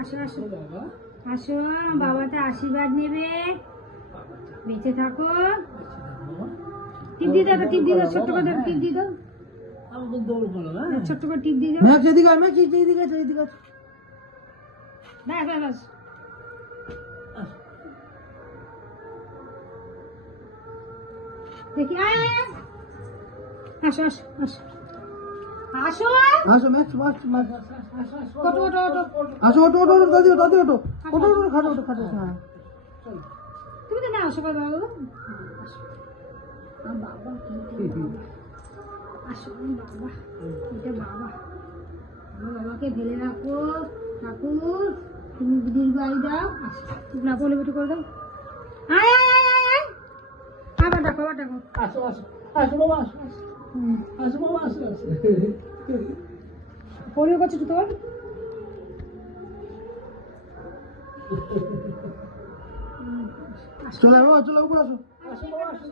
আসো আসো আসো, বাবাতে আশীর্বাদ নেবে, বেঁচে থাকো। টিপ দিয়ে দাও, টিপ দিয়ে দাও, ছোট্ট করে টিপ দিয়ে দাও, ছোট্ট করে টিপ দিয়ে দাও। ব্যাস ব্যাস ব্যাস। দেখি আয় আয় আয়। আসো আসো আসো আসো। আসো ম্যাক্স মাছ মাছ ওটো ওটো ওটো। আসো ওটো ওটো ওটো দাদি দাদি ওটো ওটো ওটো খাটো ওটো খাটো হ্যাঁ তুমি তো না আসো বাবা। আসো বাবা, আসো বাবা, এটা বাবা। আমার বাবাকে ফেলে রাখো ঠাকুর, তুমি দীর্ঘ আয়ু দাও। না বলে বেটে করে দাও। আয় আয় আয় আয় আয়, আবার ডাকো আবার ডাকো। আসো আসো আসো বাবা আসো আসো বাবা আসো আসো পরিও করছো তো তোর। চলে বাবা চলে উপরে আসো আসো বাবা আসো